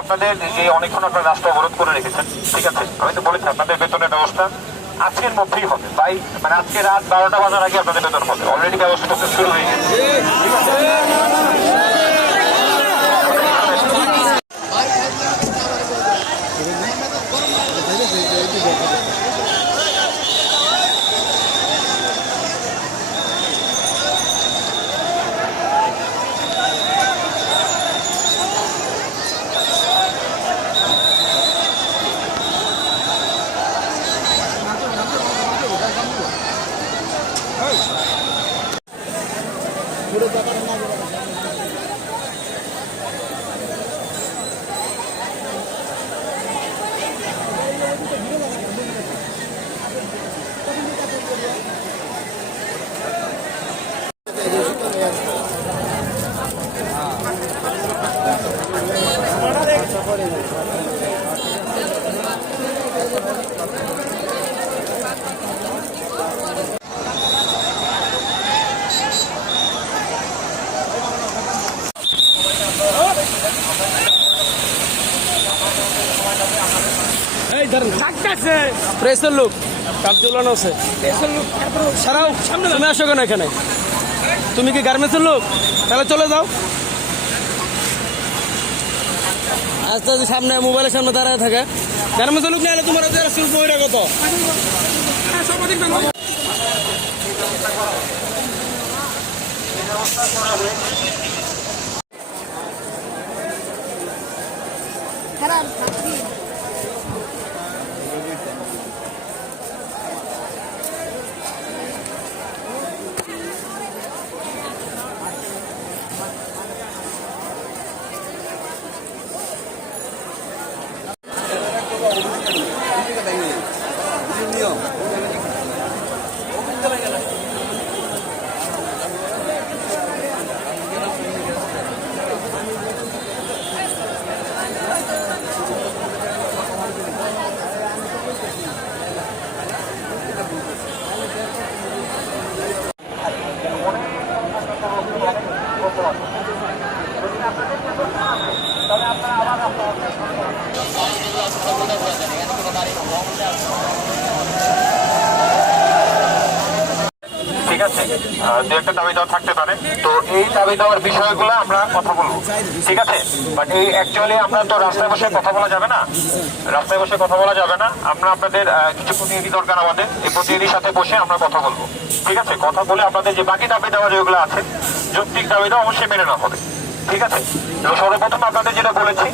আপনাদের যে অনেকক্ষণ আপনার রাস্তা অবরোধ করে রেখেছেন, ঠিক আছে? আমি তো বলেছি, আপনাদের বেতনের ব্যবস্থা আজকের মধ্যেই হবে। তাই মানে আজকে রাত বারোটা বাজার আগে আপনাদের বেতন হবে। অলরেডি ব্যবস্থা করতে শুরু হয়ে গেছে। পুরো এই ধরেন থাকতেছে প্রেসের লোক কাজ ঝুলানো আছে? প্রেসের লোক সারাও সামনে তুমি আসো কেন এখানে? তুমি কি গার্মেন্টসের লোক? তাহলে চলে যাও। আস্তে আস্তে সামনে মোবাইলের সামনে দাঁড়ায় থাকে। গার্মেন্টসের লোক নিয়ে তোমার শুল্ক ওইটা কত? খারাপ ঠিক আছে? দু একটা দাবি দেওয়া থাকতে পারে। তো এই দাবি দেওয়ার বিষয়গুলো আমরা কথা বলব। ঠিক আছে? বাট এই অ্যাকচুয়ালি আমরা তো রাস্তায় বসে কথা বলা যাবে না। রাস্তায় বসে কথা বলা যাবে না। আমরা আপনাদের কিছু প্রতিনিধি দরকার আমাদের। এই প্রতিনিধির সাথে বসে আমরা কথা বলব। ঠিক আছে? কথা বলে আপনাদের যে বাকি দাবি দেওয়া যেগুলো আছে, যৌক্তিক দাবি দেওয়া অবশ্যই মেনে নেওয়া হবে। ঠিক আছে? সর্বপ্রথম আপনাদের যেটা বলেছি